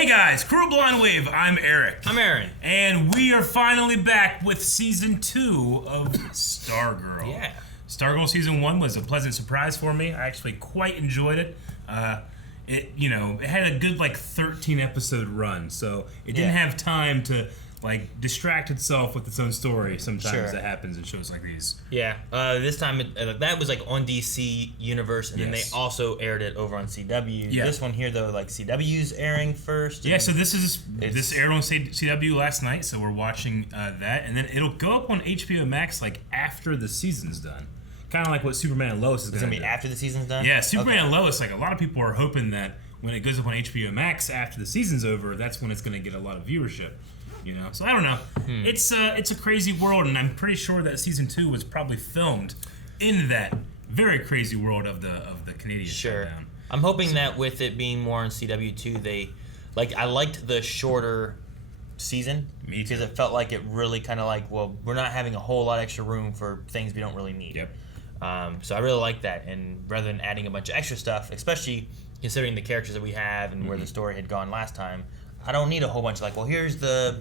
Hey guys, Crew Blind Wave, I'm Eric. I'm Aaron. And we are finally back with Season 2 of Stargirl. Yeah. Stargirl Season 1 was a pleasant surprise for me. I actually quite enjoyed it. It had a good 13 episode run, so it didn't have time to distract itself with its own story. Sometimes that happens in shows like these. Yeah. This time that was on DC Universe, and then they also aired it over on CW. Yeah. This one here though, CW's airing first. Yeah. So this aired on CW last night, so we're watching that, and then it'll go up on HBO Max after the season's done. Kind of like what Superman and Lois is going to be after the season's done. Yeah, Superman and Lois. A lot of people are hoping that when it goes up on HBO Max after the season's over, that's when it's going to get a lot of viewership. So I don't know. It's a crazy world, and I'm pretty sure that season 2 was probably filmed in that very crazy world of the Canadian showdown. I'm hoping that with it being more on CW2, they I liked the shorter season. Me too. Because it felt like it really kind of we're not having a whole lot extra room for things we don't really need. Yep. So I really like that, and rather than adding a bunch of extra stuff, especially considering the characters that we have and where the story had gone last time, I don't need a whole bunch here's the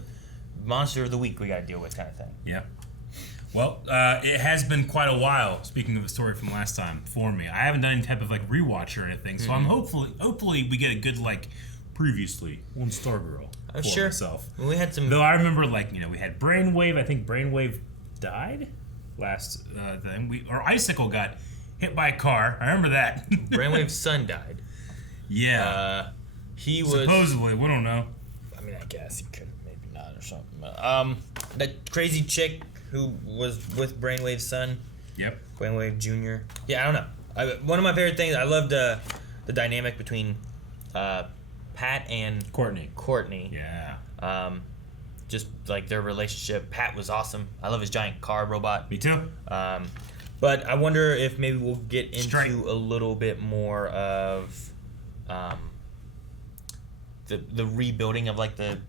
monster of the week we got to deal with kind of thing. Yeah. Well, it has been quite a while, speaking of the story from last time, for me. I haven't done any type of rewatch or anything, so I'm hopefully we get a good previously on Stargirl for myself. We had some... Though I remember we had Brainwave. I think Brainwave died last thing. Our Icicle got hit by a car. I remember that. Brainwave's son died. Yeah. He was... Supposedly. We don't know. I mean, I guess he could. Or something. That crazy chick who was with Brainwave's son. Yep. Brainwave Jr. Yeah, I don't know. One of my favorite things. I loved the dynamic between Pat and Courtney. Yeah. Just their relationship. Pat was awesome. I love his giant car robot. Me too. But I wonder if maybe we'll get into a little bit more of the rebuilding of the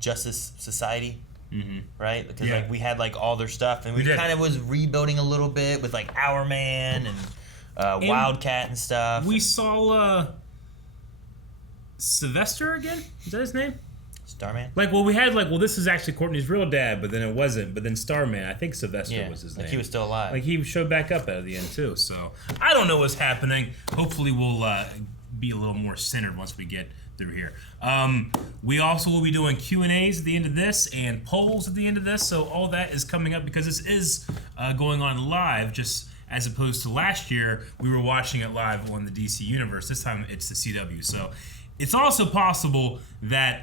Justice Society, right? Because we had all their stuff, and we kind of was rebuilding a little bit with Our Man and Wildcat and stuff. We saw Sylvester again. Is that his name? Starman. We had this is actually Courtney's real dad, but then it wasn't. But then Starman, I think Sylvester was his name. He was still alive. He showed back up at the end too. So I don't know what's happening. Hopefully we'll be a little more centered once we get through here. We also will be doing Q&As at the end of this and polls at the end of this, so all that is coming up because this is going on live, just as opposed to last year we were watching it live on the DC Universe. This time it's the CW. So it's also possible that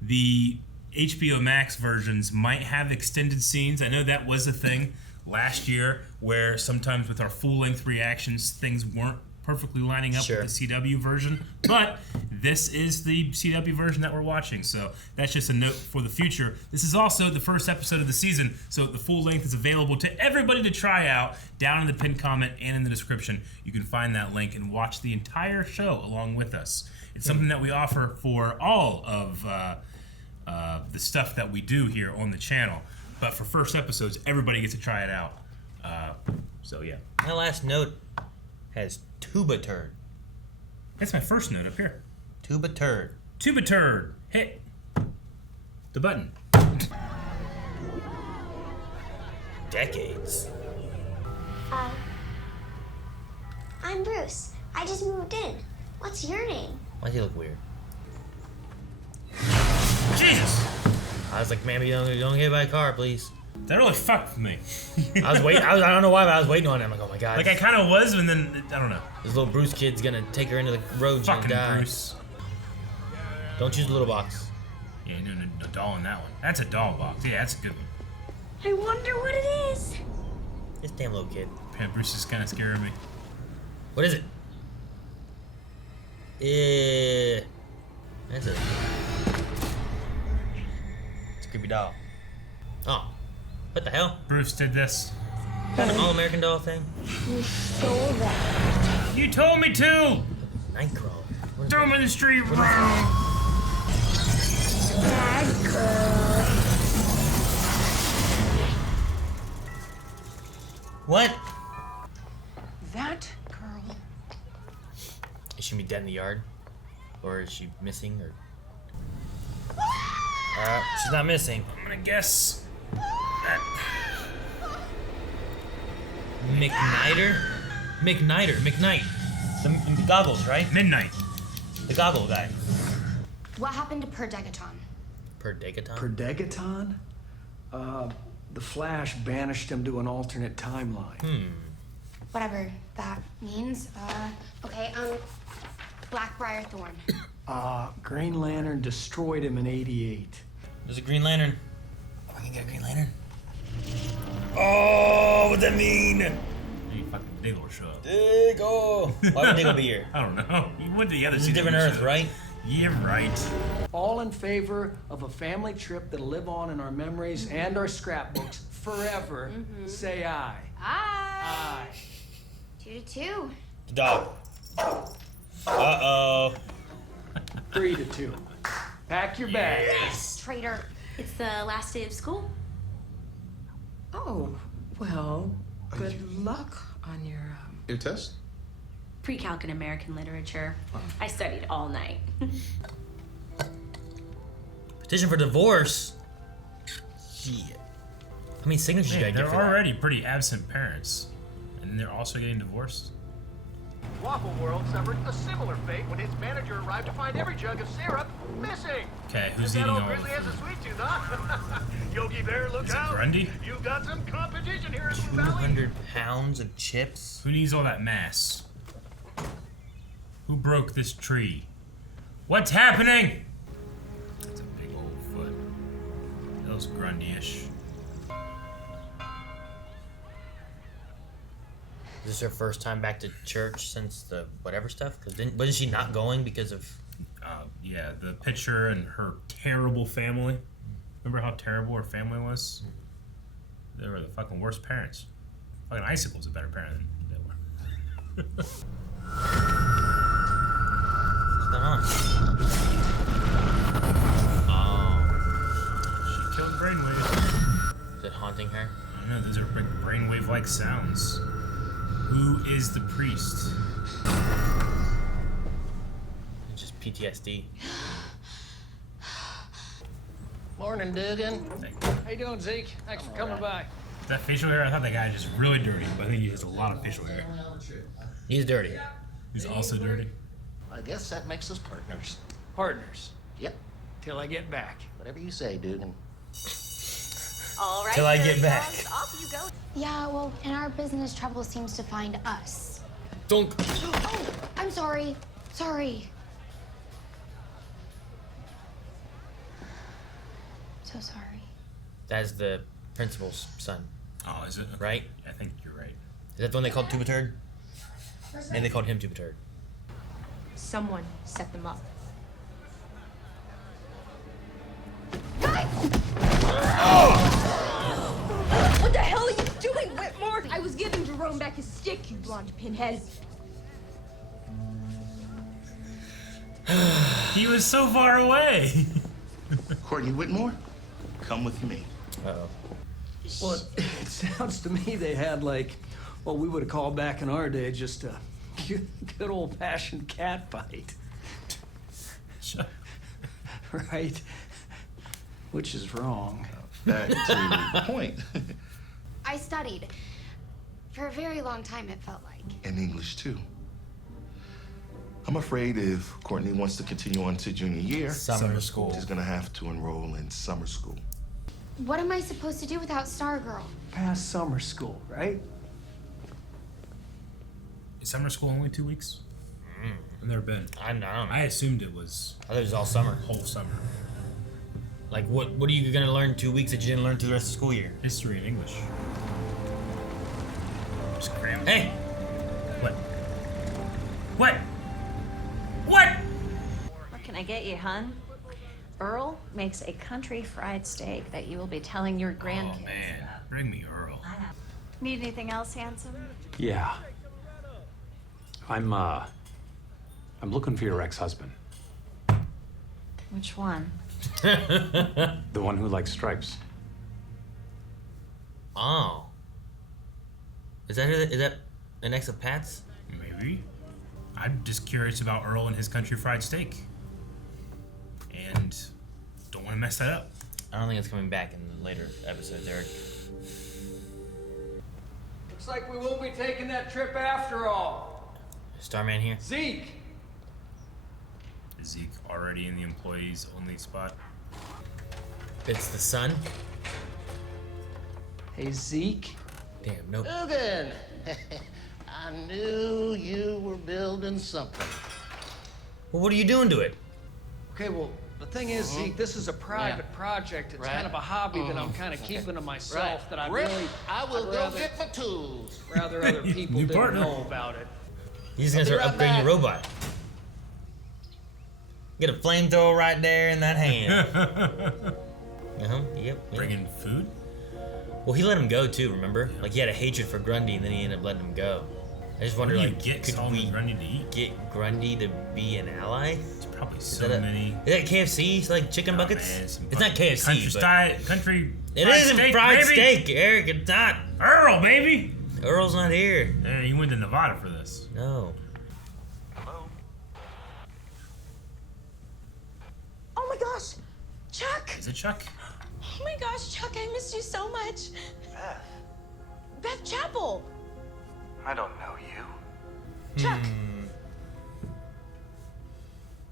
the HBO Max versions might have extended scenes. I know that was a thing last year where sometimes with our full-length reactions things weren't perfectly lining up with the CW version, but this is the CW version that we're watching, so that's just a note for the future. This is also the first episode of the season, so the full length is available to everybody to try out down in the pinned comment and in the description. You can find that link and watch the entire show along with us. It's something that we offer for all of the stuff that we do here on the channel, but for first episodes, everybody gets to try it out. So yeah. My last note has Tuba Turd. That's my first note up here. Tuba Turd. Tuba Turd. Hit the button. Decades. I'm Bruce. I just moved in. What's your name? Why does he look weird? Jesus! I was like, "Ma'am, don't get hit by a car, please." That really fucked with me. I was waiting. I don't know why, but I was waiting on him. I'm like, oh my god. I kind of was, and then I don't know. This little Bruce kid's gonna take her into the road. Fucking die. Bruce. Don't use the little box. Yeah, no doll in that one. That's a doll box. Yeah, that's a good one. I wonder what it is. This damn little kid. Yeah, Bruce is kind of scaring me. What is it? That's it. It's a creepy doll. Oh. What the hell? Bruce did this. An All-American Doll thing? You stole that. You told me to! Nightcrawler. Throw him in the street, bro! Bad girl. What? That girl. Is she be dead in the yard? Or is she missing? Or She's not missing. I'm gonna guess that. McKnight. The goggles, right? Midnight. The goggle guy. What happened to Per Degaton? Perdegaton? The Flash banished him to an alternate timeline. Whatever that means. Blackbriar Thorn. Green Lantern destroyed him in '88. There's a Green Lantern. Oh, I can get a Green Lantern. Oh, what'd that mean? Maybe fucking Diggle will show up. Diggle. Why would Diggle be here? I don't know. You went to the other It's a different Earth, right? Yeah, right. All in favor of a family trip that'll live on in our memories and our scrapbooks forever. Say aye. Aye. Aye. 2-2. Dog. Uh-oh. 3-2. Pack your bags. Traitor. It's the last day of school. Oh, well, good luck on your, Your test? Pre-calc in American literature. I studied all night. Petition for divorce? Shit. How many signatures you gotta get They're for that? already pretty absent parents. And they're also getting divorced. Waffle World suffered a similar fate when his manager arrived to find every jug of syrup missing. Okay, who's That eating old all of grizzly it? has a sweet tooth, huh? Yogi Bear, look Is it out! Grundy? You got some competition here in Blue Valley. 200 pounds of chips? Who needs all that mass? Who broke this tree? What's happening? That's a big old foot. That was Grundy-ish. Is this her first time back to church since the whatever stuff? Because wasn't she not going because of... Yeah, the pitcher and her terrible family. Remember how terrible her family was? They were the fucking worst parents. Fucking Icicle's a better parent than they were. What's going on? Oh. She killed Brainwave. Is it haunting her? I don't know, those are big brainwave-like sounds. Who is the priest? It's just PTSD. Morning, Dugan. Thank How you doing, Zeke? Thanks for coming by. That facial hair, I thought that guy was just really dirty, but I think he has a lot of facial hair. He's dirty. He's also dirty. I guess that makes us partners. Partners. Yep. Till I get back. Whatever you say, Dugan. All right. Till I get dirty back. dogs, off you go. Yeah, well, in our business, trouble seems to find us. Don't... Oh, I'm sorry. Sorry. So sorry. That's the principal's son, Oh, is it? Okay. right? I think you're right. Is that the one they called Tuba Turd? Maybe they called him Tuba Turd. Someone set them up. What the hell are you doing, Whitmore? I was giving Jerome back his stick, you blonde pinhead. He was so far away. Courtney Whitmore, come with me. Uh-oh. Well, it sounds to me they had like what we would have called back in our day just a good old-fashioned cat fight. Right? Which is wrong. Back to the point. I studied. For a very long time, it felt like. In English, too. I'm afraid if Courtney wants to continue on to junior year, Summer school. she's gonna have to enroll in summer school. What am I supposed to do without Stargirl? Past summer school, right? Is summer school only 2 weeks? I've never been. I don't know. I assumed it was I thought it was all summer. whole summer. Like, what are you gonna learn 2 weeks that you didn't learn through the rest of the school year? History and English. Just cram. Hey! What? What? What? What can I get you, hon? Earl makes a country fried steak that you will be telling your grandkids. Oh man, bring me Earl. Need anything else, handsome? Yeah. I'm looking for your ex-husband. Which one? The one who likes stripes. Oh. Is that an ex of Pat's? Maybe. I'm just curious about Earl and his country fried steak. And don't want to I messed that up. I don't think it's coming back in the later episodes, Eric. Looks like we won't be taking that trip after all. Starman here. Zeke! Is Zeke already in the employees only spot? It's the sun. Hey, Zeke? Damn, nope. Logan! I knew you were building something. Well, what are you doing to it? Okay, well, the thing is, Zeke, this is a private project. It's kind of a hobby that I'm kind of keeping to myself that I Rick, really... I will I'd go rather- get my tools. Rather other people New didn't partner. know about it. He's gonna start right upgrading back. your robot. Get a flamethrower right there in that hand. Yep. Bringing food? Well, he let him go too. Remember? Like he had a hatred for Grundy, and then he ended up letting him go. I just wonder, What do you like, get could Solomon we Grundy to eat? get Grundy to be an ally? It's probably Is so that many. Is that KFC? It's like chicken buckets? Man, It's not KFC, Country but style, country. it fried isn't steak, fried baby. steak, Eric. It's not. Earl, baby. Earl's not here. He went to Nevada for this. No. Oh my gosh, Chuck! Is it Chuck? Oh my gosh, Chuck, I missed you so much. Beth Chapel. I don't know you. Chuck,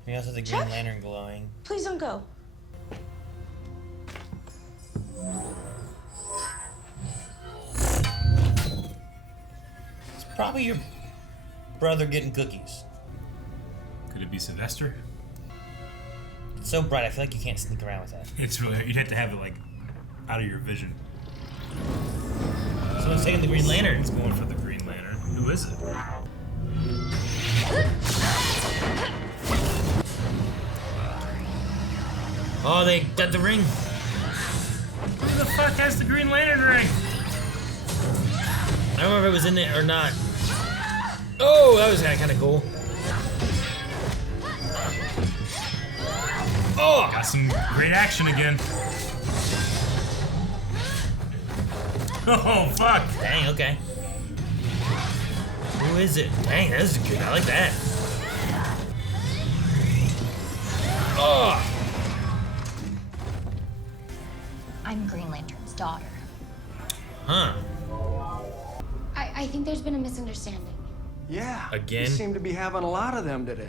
He also has the Chuck? Green Lantern glowing. please don't go. It's probably your brother getting cookies. Could it be Sylvester? It's so bright, I feel like you can't sneak around with that. It's really. You'd have to have it like out of your vision. Someone's taking the Green Lantern. It's going for the Green Lantern. Who is it? Oh, they got the ring. Who the fuck has the Green Lantern ring? I don't remember if it was in it or not. Oh, that was kind of cool. Oh! Got some great action again. Oh, fuck. Dang, okay. Who is it? Dang, that's good. I like that. Oh! I'm Green Lantern's daughter. Huh. I think there's been a misunderstanding. Yeah. Again? We seem to be having a lot of them today.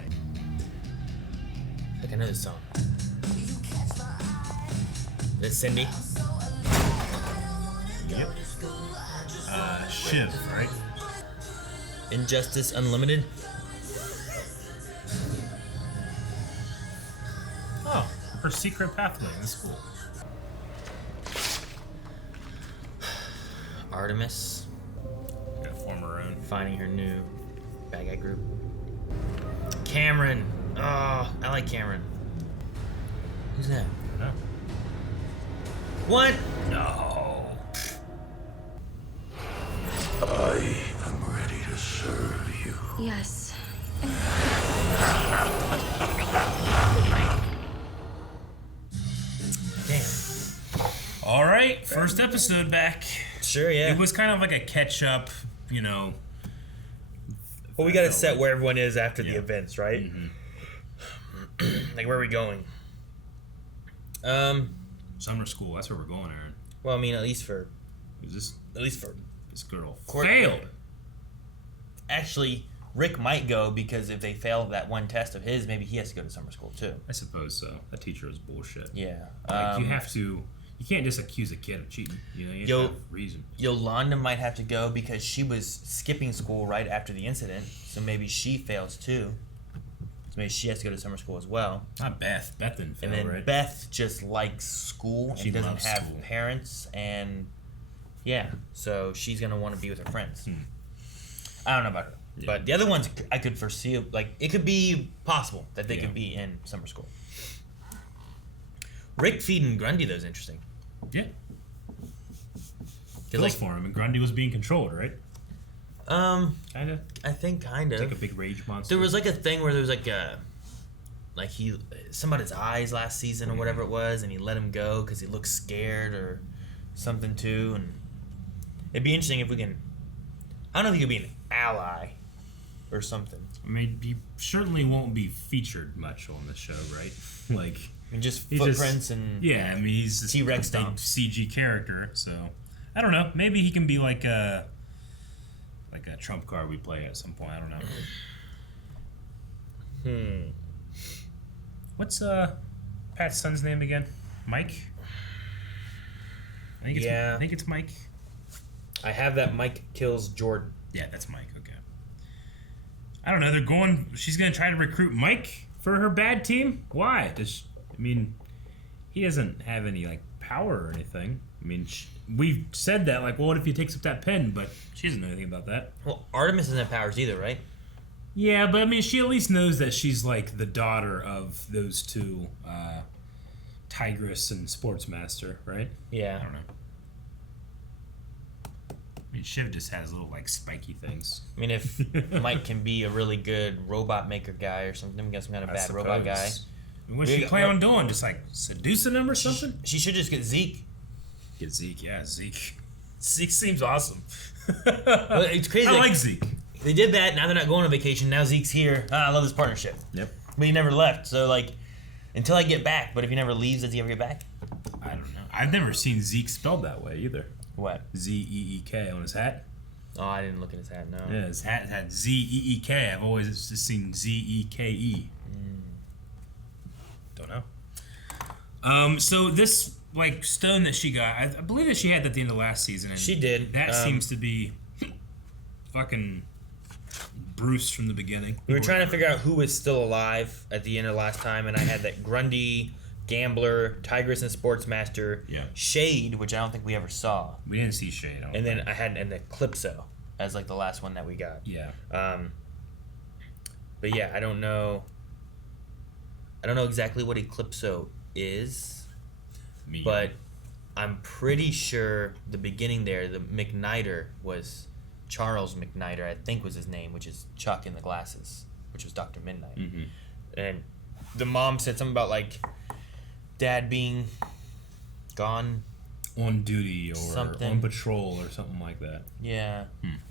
I think I know this song. This Cindy? Yep. Shiv, right? Injustice Unlimited? Oh, her secret pathway in the school. Artemis. Gotta form her own. Finding her new bad guy group. Cameron. Oh, I like Cameron. Who's that? No. What? No. I am ready to serve you. Yes. Damn. All right, first episode back. Sure, yeah. It was kind of like a catch-up, you know. Well, we gotta set where everyone is after the events, right? Mm-hmm. Like, where are we going? Summer school. That's where we're going, Aaron. Well, I mean, at least for This girl Court- failed. Actually, Rick might go because if they fail that one test of his, maybe he has to go to summer school too. I suppose so. That teacher was bullshit. Yeah. Like, you have to. You can't just accuse a kid of cheating. You know, you have to have reason. Yolanda might have to go because she was skipping school right after the incident, so maybe she fails too. So maybe she has to go to summer school as well. Not Beth. Beth didn't fail, And then right? Beth just likes school She and doesn't loves have school. parents, and yeah, so she's gonna want to be with her friends. I don't know about her, but the other ones I could foresee. Like, it could be possible that they could be in summer school. Rick feeding Grundy though is interesting. Yeah. Cause, like, for him, and Grundy was being controlled, right? Kinda. I think kind of. It's like a big rage monster. There was like a thing where there was like some about his eyes last season or whatever it was, and he let him go because he looked scared or something too. And it'd be interesting if we can. I don't know if he could be an ally or something. I mean, he certainly won't be featured much on the show, right? Like, mean, just He's footprints and yeah. I mean, he's this T-Rex big stomps. CG character, so I don't know. Maybe he can be like a trump card we play at some point. I don't know. What's Pat's son's name again? Mike. I think it's Mike. I have that Mike kills Jordan. Yeah, that's Mike. Okay. I don't know. She's gonna try to recruit Mike for her bad team. Why? He doesn't have any like power or anything. I mean, we've said that like, well, what if he takes up that pen? But she doesn't know anything about that. Well, Artemis doesn't have powers either, right? Yeah, but I mean, she at least knows that she's like the daughter of those two, Tigress and Sportsmaster, right? Yeah. I don't know. I mean, Shiv just has little like spiky things. I mean, if Mike can be a really good robot maker guy or something, we got some kind of bad robot guy. What's she plan on doing? Just like seducing him or something? She should just get Zeke. Get Zeke, yeah, Zeke. Zeke seems awesome. Well, it's crazy. I like Zeke. They did that. Now they're not going on vacation. Now Zeke's here. I love this partnership. Yep. But he never left. So like, until I get back. But if he never leaves, does he ever get back? I don't know. I've never seen Zeke spelled that way either. What? Z-E-E-K on his hat. Oh, I didn't look at his hat. No. Yeah, his hat had Z-E-E-K. I've always just seen Z-E-K-E. Don't know. So this like stone that she got, I believe that she had that at the end of last season. And she did. That seems to be fucking Bruce from the beginning. We were trying to figure out who was still alive at the end of last time, and I had that Grundy, Gambler, Tigress and Sportsmaster, Shade, which I don't think we ever saw. We didn't see Shade. And then I had an Eclipso as like the last one that we got. Yeah. But yeah, I don't know. I don't know exactly what Eclipso is, but I'm pretty sure the beginning there, the McNider was Charles McNider, I think was his name, which is Chuck in the glasses, which was Dr. Midnight. Mm-hmm. And the mom said something about like Dad being gone on duty or something. On patrol or something like that. Yeah.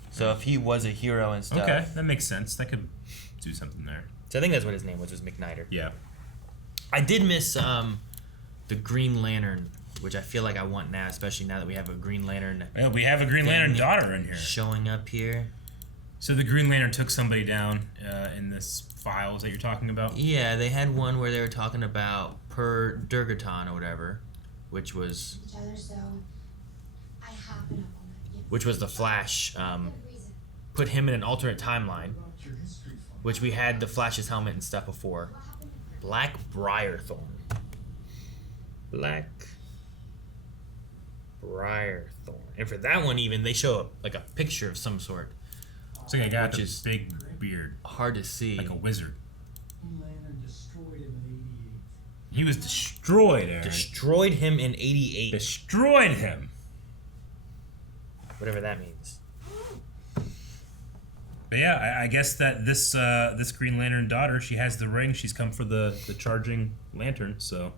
So if he was a hero and stuff. Okay, that makes sense. That could do something there. So I think that's what his name was McNider. Yeah. I did miss the Green Lantern, which I feel like I want now, especially now that we have a Green Lantern. Yeah, we have a Green Lantern daughter in here. Showing up here. So the Green Lantern took somebody down in this files that you're talking about? Yeah, they had one where they were talking about Per Durgaton or whatever, which was the Flash. Put him in an alternate timeline, which we had the Flash's helmet and stuff before. Black Briarthorn. Black Briarthorn. And for that one even, they show like a picture of some sort. It's like a guy with a big beard. Hard to see. Like a wizard. He was destroyed, Aaron. Destroyed him in 88. Destroyed him. Whatever that means. But yeah, I guess that this Green Lantern daughter, she has the ring. She's come for the charging lantern. So,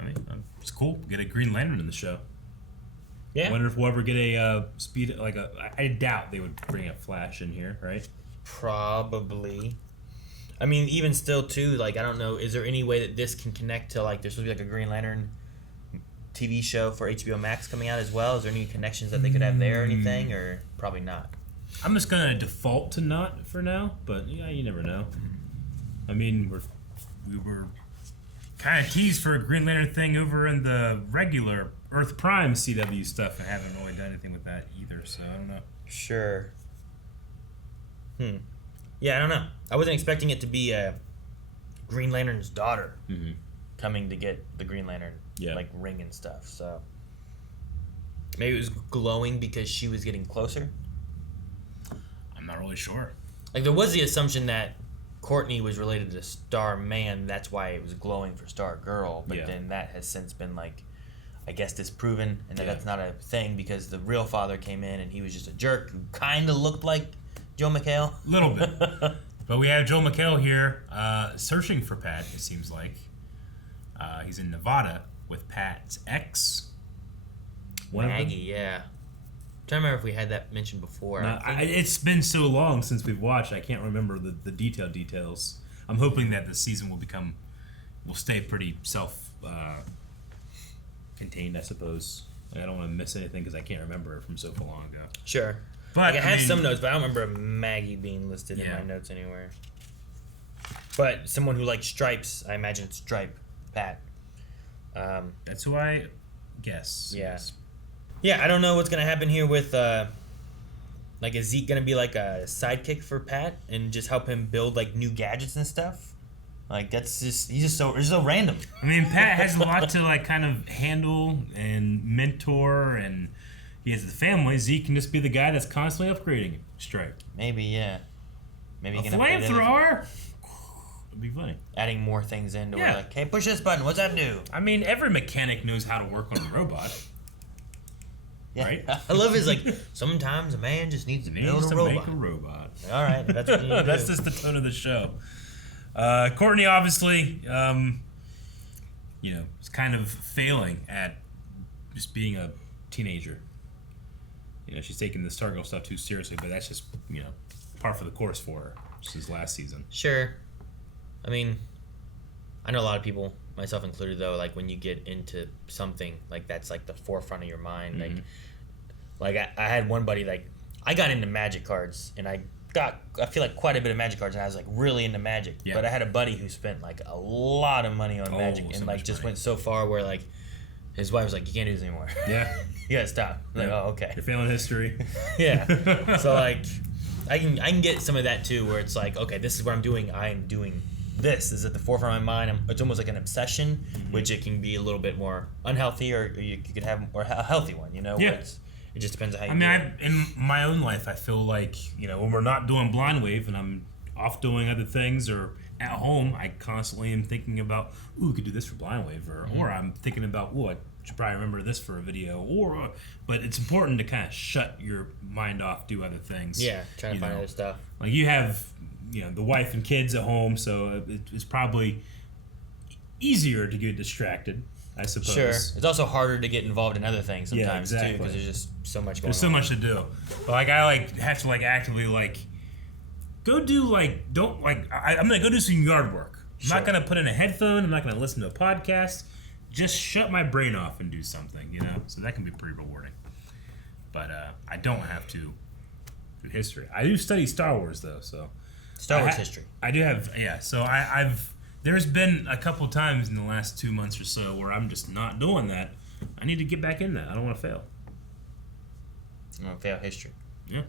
I mean, it's cool. Get a Green Lantern in the show. Yeah. I wonder if we'll ever get a speed I doubt they would bring a Flash in here, right? Probably. I mean, even still too, like I don't know. Is there any way that this can connect to like there's supposed to be like a Green Lantern TV show for HBO Max coming out as well? Is there any connections that they could have there or anything, or probably not? I'm just gonna default to not for now, but yeah, you never know. I mean, we were kind of teased for a Green Lantern thing over in the regular Earth Prime CW stuff. I haven't really done anything with that either, so I don't know. Sure. Yeah, I don't know. I wasn't expecting it to be a Green Lantern's daughter coming to get the Green Lantern like ring and stuff. So maybe it was glowing because she was getting closer. I'm not really sure. Like there was the assumption that Courtney was related to Starman. That's why it was glowing for Stargirl. But then that has since been like, I guess, disproven, and that's not a thing because the real father came in and he was just a jerk who kind of looked like Joe McHale. A little bit. But we have Joe McHale here searching for Pat, it seems like. He's in Nevada with Pat's ex. Maggie, yeah. I'm trying to remember if we had that mentioned before. No, it's been so long since we've watched, I can't remember the details. I'm hoping that the season will become will stay pretty contained, I suppose. I don't want to miss anything because I can't remember it from so long ago. Sure. But like, I had some notes, but I don't remember Maggie being listed in my notes anywhere. But someone who likes stripes, I imagine it's Stripe, Pat. That's who I guess. Yeah. Yes. Yeah, I don't know what's gonna happen here with like, is Zeke gonna be like a sidekick for Pat and just help him build like new gadgets and stuff? Like, that's just he's so random. I mean, Pat has a lot to like kind of handle and mentor, and he has the family. Zeke can just be the guy that's constantly upgrading him. Stripe. Maybe, yeah. Maybe a he can upgrade flamethrower. It'd be funny. Adding more things into it. Like, hey, push this button. What's that do? I mean, every mechanic knows how to work on a robot. Yeah. Right? I love his like. Sometimes a man just needs to build a robot. Make a robot. All right, that's what you need to That's do. just the tone of the show. Courtney obviously, is kind of failing at just being a teenager. She's taking the Stargirl stuff too seriously, but that's just par for the course for her since last season. Sure. I mean, I know a lot of people, myself included, though, like when you get into something like that's like the forefront of your mind. Like I had one buddy, like I got into magic cards, and I feel like quite a bit of magic cards, and I was like really into magic. Yeah. But I had a buddy who spent like a lot of money on magic, and like just went so far where like his wife was like, "You can't do this anymore. Yeah, you gotta stop." I'm like, oh, okay. You're failing history. Yeah. So like, I can get some of that too, where it's like, okay, this is what I'm doing. I am doing this. Is at the forefront of my mind. It's almost like an obsession, which it can be a little bit more unhealthy, or you could have a healthy one. Yeah. Where it just depends on how you. In my own life, I feel like when we're not doing Blind Wave and I'm off doing other things, or at home, I constantly am thinking about, ooh, we could do this for Blind Wave, or I'm thinking about, ooh, I should probably remember this for a video, but it's important to kind of shut your mind off, do other things. Yeah, trying to find other stuff. Like you have, the wife and kids at home, so it's probably easier to get distracted, I suppose. Sure. It's also harder to get involved in other things sometimes exactly. too, because there's just so much going on. There's so much to do. But I have to actively go do I'm gonna go do some yard work. I'm not gonna put in a headphone. I'm not gonna listen to a podcast. Just shut my brain off and do something. So that can be pretty rewarding. But I don't have to do history. I do study Star Wars though, so Star Wars history. I do have So I've there's been a couple times in the last 2 months or so where I'm just not doing that. I need to get back in that. I don't want to fail. You want to fail history. Yeah.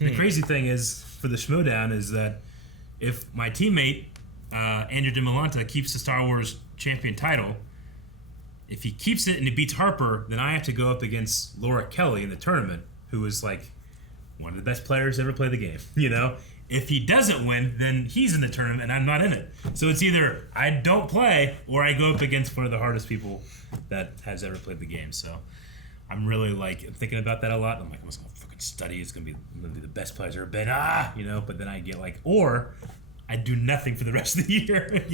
The crazy thing is, for the Schmodown, is that if my teammate, Andrew DeMolanta, keeps the Star Wars champion title, if he keeps it and he beats Harper, then I have to go up against Laura Kelly in the tournament, who is one of the best players to ever play the game, If he doesn't win, then he's in the tournament and I'm not in it. So it's either I don't play or I go up against one of the hardest people that has ever played the game. So I'm really thinking about that a lot. I'm like, I'm just gonna fucking study. I'm gonna be the best player I've ever been. But then I get or I do nothing for the rest of the year,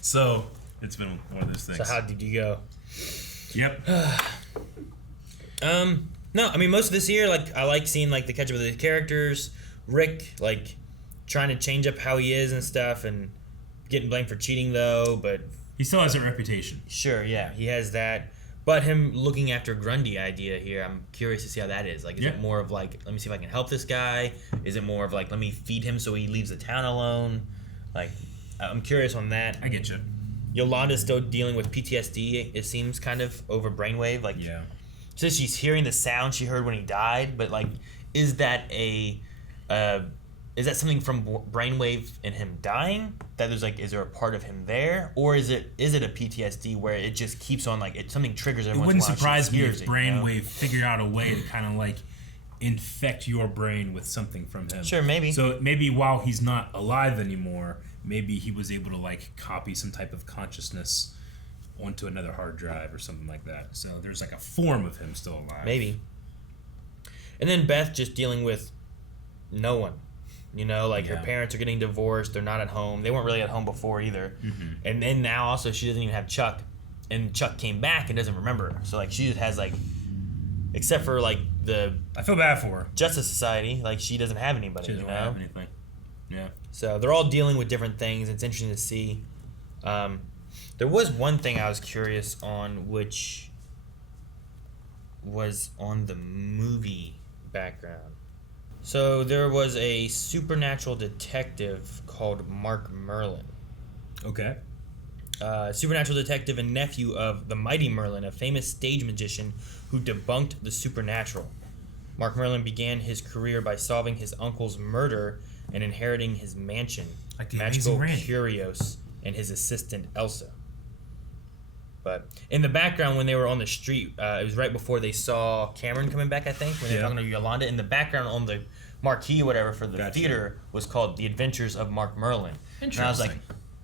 So it's been one of those things. So how did you go? Yep. No, I mean most of this year, I like seeing the catch up of the characters. Rick, trying to change up how he is and stuff, and getting blamed for cheating though, but he still has a reputation. Sure, yeah, he has that. But him looking after Grundy idea here, I'm curious to see how that is. Is it more of let me see if I can help this guy? Is it more of let me feed him so he leaves the town alone? I'm curious on that. I get you. Yolanda's still dealing with PTSD, it seems, kind of over brainwave. Says she's hearing the sound she heard when he died, but is that is that something from brainwave and him dying? That there's is there a part of him there, or is it a PTSD where it just keeps on something triggers every once in a while? It wouldn't surprise me if brainwave figured out a way to kind of infect your brain with something from him. Sure, maybe. So maybe while he's not alive anymore, maybe he was able to copy some type of consciousness onto another hard drive or something like that. So there's a form of him still alive. Maybe. And then Beth just dealing with no one. Her parents are getting divorced. They're not at home. They weren't really at home before either. Mm-hmm. And then now also she doesn't even have Chuck. And Chuck came back and doesn't remember her. So she just has except for the I feel bad for her. Justice Society, she doesn't have anybody. She doesn't have anything. Yeah. So they're all dealing with different things. It's interesting to see. There was one thing I was curious on, which was on the movie background. So there was a supernatural detective called Mark Merlin. Okay. Supernatural detective and nephew of the mighty Merlin, a famous stage magician who debunked the supernatural. Mark Merlin began his career by solving his uncle's murder and inheriting his mansion, Like the magical Amazing Randy. curios, and his assistant Elsa. But in the background, when they were on the street, it was right before they saw Cameron coming back, I think, when they were talking to Yolanda. In the background on the marquee or whatever for the theater was called The Adventures of Mark Merlin. And I was like,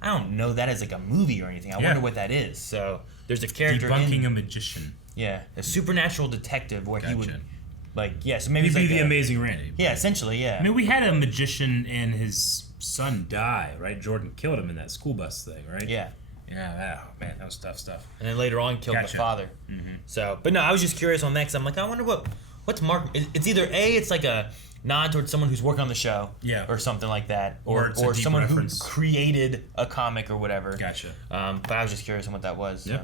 I don't know that as like a movie or anything. I wonder what that is. So there's a character Debunking a magician. Yeah, a supernatural detective where he would, like, so maybe He'd it's be like the Amazing Randy. Yeah, essentially, yeah. I mean, we had a magician and his son die, right? Jordan killed him in that school bus thing, right? Yeah. Yeah, oh, man, that was tough stuff. And then later on killed the father. Mm-hmm. So, but no, I was just curious on that because I'm like, I wonder what's Mark. It's either it's like a nod towards someone who's working on the show, or something like that, or someone reference. who created a comic or whatever. Gotcha. But I was just curious on what that was. So. Yeah.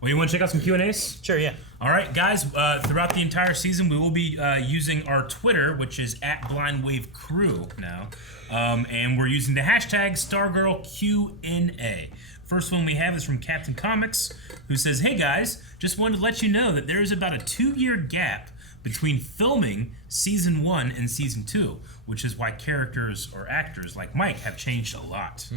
Well, you want to check out some Q&As? Sure, yeah. All right, guys. Throughout the entire season, we will be using our Twitter, which is @BlindWaveCrew now, and we're using the hashtag StarGirlQNA. First one we have is from Captain Comics, who says, "Hey guys, just wanted to let you know that there is about a 2-year gap between filming season 1 and season 2, which is why characters or actors like Mike have changed a lot."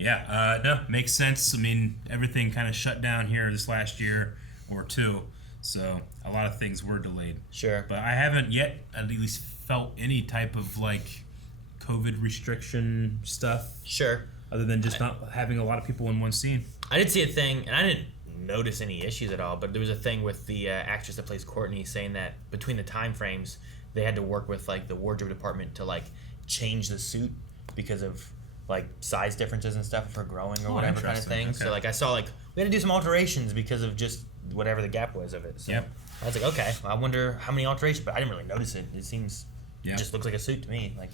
Yeah, no, makes sense. I mean, everything kind of shut down here this last year or two, so a lot of things were delayed. Sure. But I haven't yet at least felt any type of like COVID restriction stuff. Sure. Other than just not having a lot of people in one scene. I did see a thing, and I didn't notice any issues at all, but there was a thing with the actress that plays Courtney saying that between the time frames, they had to work with like the wardrobe department to like change the suit because of like size differences and stuff for growing or whatever kind of thing. Okay. So like I saw like we had to do some alterations because of just whatever the gap was of it. So I was like, okay, well, I wonder how many alterations, but I didn't really notice it. It seems it just looks like a suit to me. Like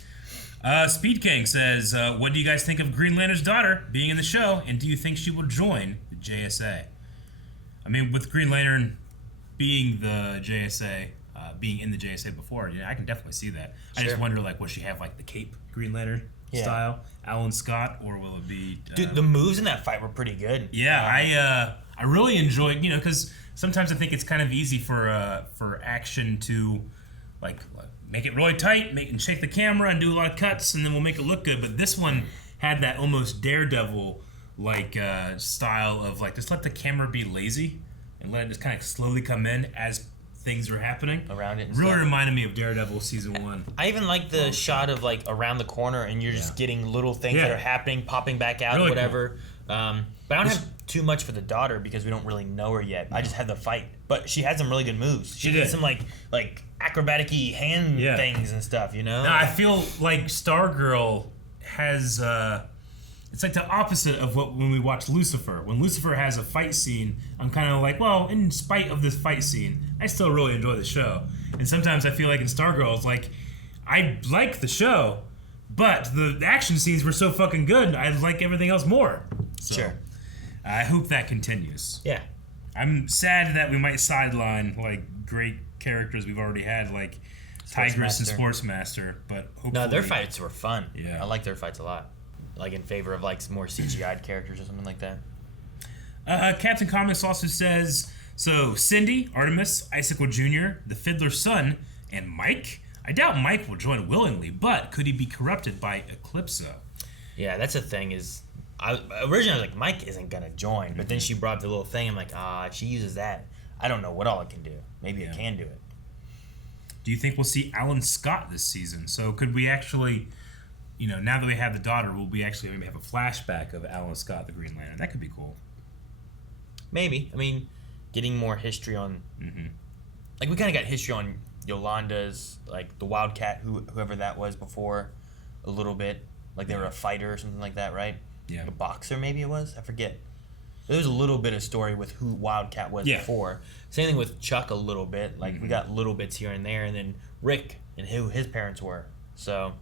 Speed King says, what do you guys think of Green Lantern's daughter being in the show, and do you think she will join the JSA? I mean, with Green Lantern being the JSA, being in the JSA before, yeah, I can definitely see that. I just wonder, like, will she have like the cape Green Lantern style, Alan Scott, or will it be? Dude, the moves in that fight were pretty good. Yeah, I really enjoyed, because sometimes I think it's kind of easy for action to like make it really tight, and shake the camera and do a lot of cuts, and then we'll make it look good. But this one had that almost Daredevil like style of like just let the camera be lazy and let it just kind of slowly come in as things are happening around it. And really stuff. reminded me of Daredevil season 1. I even like the shot of like around the corner, and you're just getting little things that are happening, popping back out, really whatever. Cool. But I don't have too much for the daughter because we don't really know her yet. I just had the fight, but she had some really good moves. She did some like acrobatic-y hand things and stuff. No, I feel like Stargirl has. It's like the opposite of when we watch Lucifer. When Lucifer has a fight scene, I'm kind of like, well, in spite of this fight scene, I still really enjoy the show. And sometimes I feel like in Stargirl, it's like, I like the show, but the action scenes were so fucking good, I like everything else more. So, sure. I hope that continues. Yeah. I'm sad that we might sideline, like, great characters we've already had, like Tigress and Sportsmaster, but hopefully... No, their fights were fun. Yeah. I like their fights a lot. Like in favor of like some more CGI'd characters or something like that. Captain Comics also says, so Cindy, Artemis, Icicle Jr., the Fiddler's son, and Mike? I doubt Mike will join willingly, but could he be corrupted by Eclipso? Yeah, that's the thing is, originally I was like, Mike isn't going to join, but then she brought up the little thing, I'm like, if she uses that, I don't know what all it can do. Maybe it can do it. Do you think we'll see Alan Scott this season? So could we actually... now that we have the daughter, will we actually maybe have a flashback of Alan Scott, the Green Lantern? That could be cool. Maybe. I mean, getting more history on... Like, we kind of got history on Yolanda's, like, the Wildcat, whoever that was before, a little bit. Like, they were a fighter or something like that, right? Yeah. A boxer, maybe it was? I forget. There was a little bit of story with who Wildcat was before. Same thing with Chuck a little bit. Like, we got little bits here and there. And then Rick and who his parents were. So,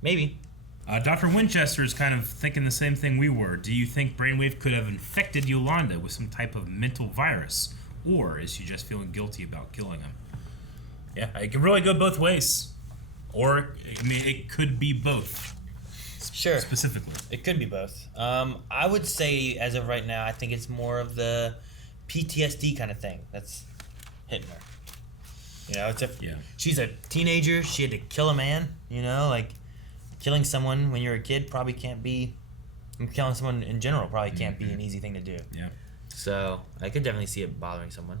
maybe... Dr. Winchester is kind of thinking the same thing we were. Do you think Brainwave could have infected Yolanda with some type of mental virus? Or is she just feeling guilty about killing him? Yeah, it can really go both ways. Or, I mean, it could be both. Sure. Specifically. It could be both. I would say, as of right now, I think it's more of the PTSD kind of thing that's hitting her. You know, she's a teenager. She had to kill a man. You know, like killing someone when you're a kid probably can't be. Killing someone in general probably can't be an easy thing to do. Yeah. So I could definitely see it bothering someone.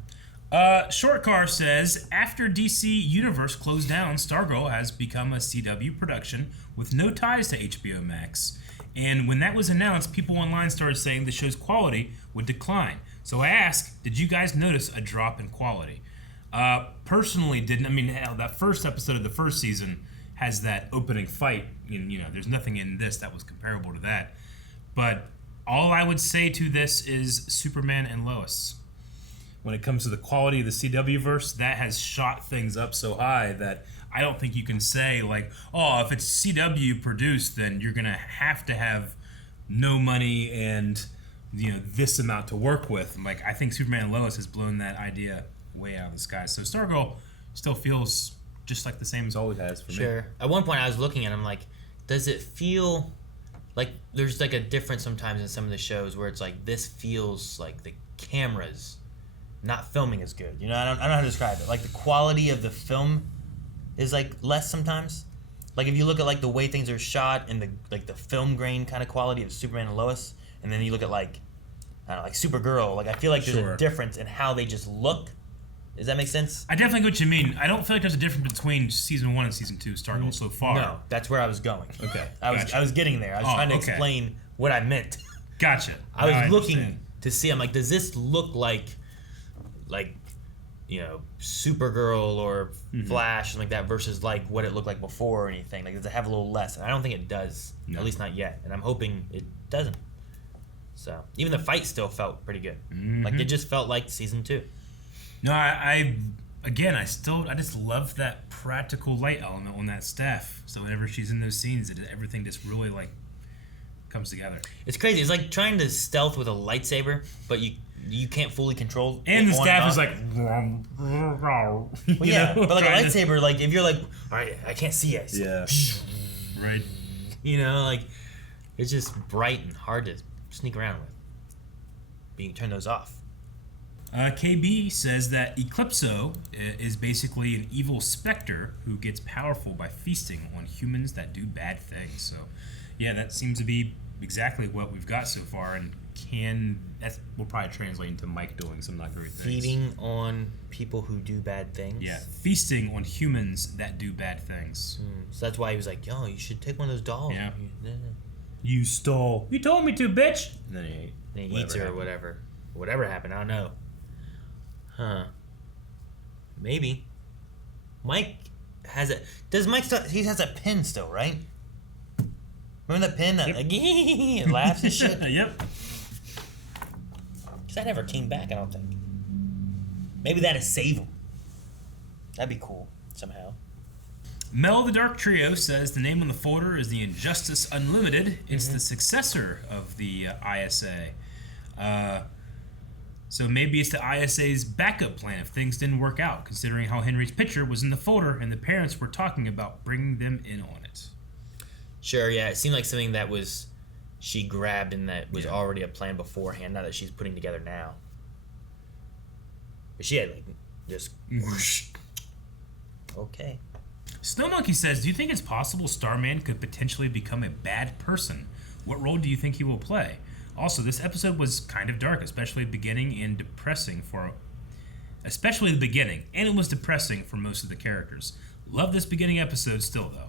Short Car says, after DC Universe closed down, Stargirl has become a CW production with no ties to HBO Max. And when that was announced, people online started saying the show's quality would decline. So I asked, did you guys notice a drop in quality? Personally, didn't. I mean, hell, that first episode of the first season has that opening fight. And, you know, there's nothing in this that was comparable to that. But all I would say to this is Superman and Lois. When it comes to the quality of the CW verse, that has shot things up so high that I don't think you can say, like, oh, if it's CW produced, then you're going to have no money and, you know, this amount to work with. Like, I think Superman and Lois has blown that idea way out of the sky. So Stargirl still feels just like the same as always has for me. Sure. At one point I was looking at him like, does it feel like there's like a difference sometimes in some of the shows where it's like this feels like the cameras not filming as good. You know, I don't know how to describe it. Like the quality of the film is like less sometimes. Like if you look at like the way things are shot and the film grain kind of quality of Superman and Lois, and then you look at like I don't know, like Supergirl, like I feel like there's a difference in how they just look. Does that make sense? I definitely get what you mean. I don't feel like there's a difference between season 1 and season 2 Stargirl so far. No, that's where I was going. Okay. I was getting there. I was trying to explain what I meant. Gotcha. I was looking to see, I'm like, does this look like you know, Supergirl or Flash, something like that, versus like what it looked like before or anything? Like, does it have a little less? And I don't think it does. No. At least not yet. And I'm hoping it doesn't. So even the fight still felt pretty good. Like it just felt like season 2. No, I just love that practical light element on that staff. So whenever she's in those scenes, everything just really like comes together. It's crazy. It's like trying to stealth with a lightsaber, but you can't fully control. And the staff is like, well, yeah, but like a lightsaber, like if you're like, all right, I can't see it. Yeah. Right. You know, like it's just bright and hard to sneak around with. But you can turn those off. KB says that Eclipso is basically an evil specter who gets powerful by feasting on humans that do bad things. So, yeah, that seems to be exactly what we've got so far, and that will probably translate into Mike doing some not great things. Feeding on people who do bad things. Yeah, feasting on humans that do bad things. So that's why he was like, "Yo, you should take one of those dolls." Yeah. You stole. You told me to, bitch. And then he eats her or whatever. Whatever happened, I don't know. Huh. Maybe. Mike has a... Does Mike still... He has a pin still, right? Remember that pin? Yep. Like, it laughs and shit? Yep. Because that never came back, I don't think. Maybe that'd save him. That'd be cool, somehow. Mel the Dark Trio says the name on the folder is the Injustice Unlimited. It's the successor of the ISA. So maybe it's the ISA's backup plan if things didn't work out, considering how Henry's picture was in the folder and the parents were talking about bringing them in on it. Sure, yeah. It seemed like something that she grabbed and that was already a plan beforehand, not that she's putting together now. But she had, like, just whoosh. Okay. Snow Monkey says, do you think it's possible Starman could potentially become a bad person? What role do you think he will play? Also, this episode was kind of dark, especially the beginning, and depressing especially the beginning, and it was depressing for most of the characters. Love this beginning episode still, though.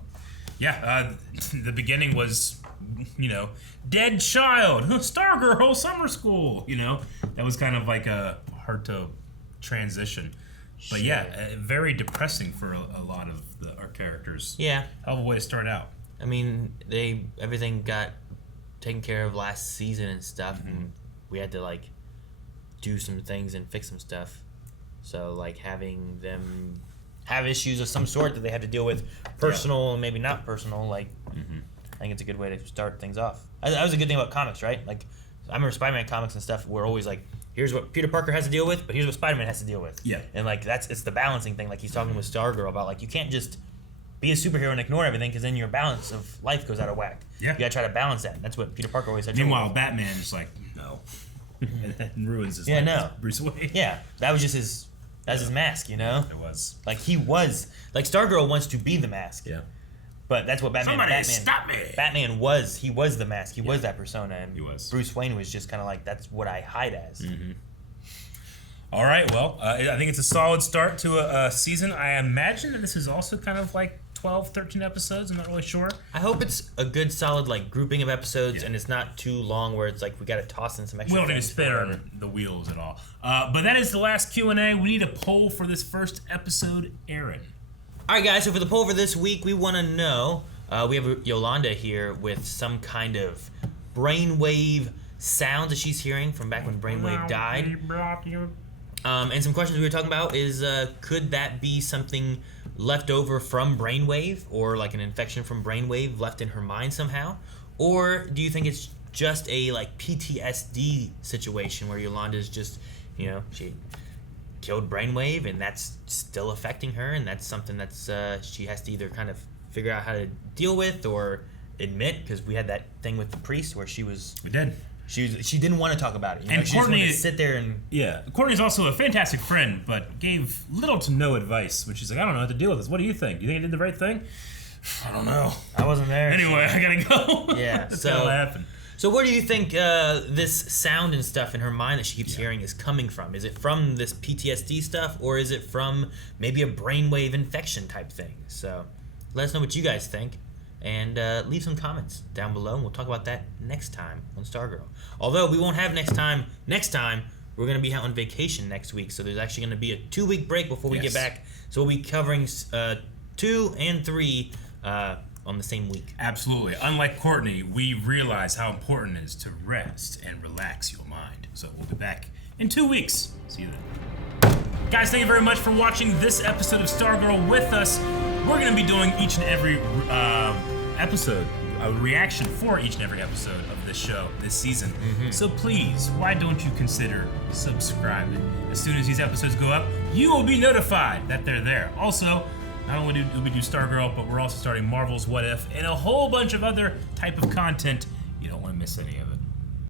Yeah, the beginning was, you know, dead child, Stargirl, summer school, you know? That was kind of like a hard to transition. But yeah, very depressing for a lot of our characters. Yeah. Hell of a way to start out. I mean, everything got taken care of last season and stuff, and we had to like do some things and fix some stuff. So like having them have issues of some sort that they had to deal with, personal and maybe not personal, like think it's a good way to start things off. That was a good thing about comics, right? Like, I remember Spider-Man comics and stuff were always like, here's what Peter Parker has to deal with, but here's what Spider-Man has to deal with. Yeah. And like it's the balancing thing. Like he's talking with Stargirl about like you can't just be a superhero and ignore everything because then your balance of life goes out of whack. Yeah. You gotta try to balance that. That's what Peter Parker always said. Meanwhile, Batman's like, no. and ruins his life. No. Bruce Wayne. Yeah. That was just his mask, you know? It was. Like he was like Stargirl wants to be the mask. Yeah. But that's what Batman stop me. Batman was. He was the mask. He was that persona, and he was. Bruce Wayne was just kind of like, that's what I hide as. Mm-hmm. All right, well, I think it's a solid start to a season. I imagine that this is also kind of like 12, 13 episodes. I'm not really sure. I hope it's a good, solid like grouping of episodes, and it's not too long where it's like we got to toss in some extra. We don't need to spin on the wheels at all. But that is the last Q&A. We need a poll for this first episode, Aaron. All right, guys. So for the poll for this week, we want to know. We have Yolanda here with some kind of brainwave sound that she's hearing from back when Brainwave died. And some questions we were talking about is, could that be something left over from Brainwave, or like an infection from Brainwave left in her mind somehow? Or do you think it's just a like PTSD situation where Yolanda's just, you know, she killed Brainwave and that's still affecting her, and that's something that's she has to either kind of figure out how to deal with or admit, because we had that thing with the priest where she was... We did. She didn't want to talk about it. You know? And she Courtney just wanted to sit there and... Yeah. Courtney's also a fantastic friend, but gave little to no advice, which is like, I don't know how to deal with this. What do you think? Do you think I did the right thing? I don't know. I wasn't there. Anyway, I gotta go. Yeah. That's how it happened. So where do you think this sound and stuff in her mind that she keeps hearing is coming from? Is it from this PTSD stuff, or is it from maybe a brainwave infection type thing? So let us know what you guys think, and leave some comments down below, and we'll talk about that next time on Stargirl. Although we won't have next time, we're going to be out on vacation next week, so there's actually going to be a 2-week break before we get back. So we'll be covering 2 and 3 on the same week. Absolutely. Unlike Courtney, we realize how important it is to rest and relax your mind. So we'll be back in 2 weeks. See you then. Guys, thank you very much for watching this episode of Stargirl with us. We're going to be doing each and every episode, a reaction for each and every episode of this show this season. Mm-hmm. So please, why don't you consider subscribing? As soon as these episodes go up, you will be notified that they're there. Also, not only do we do Stargirl, but we're also starting Marvel's What If and a whole bunch of other type of content. You don't want to miss any of it.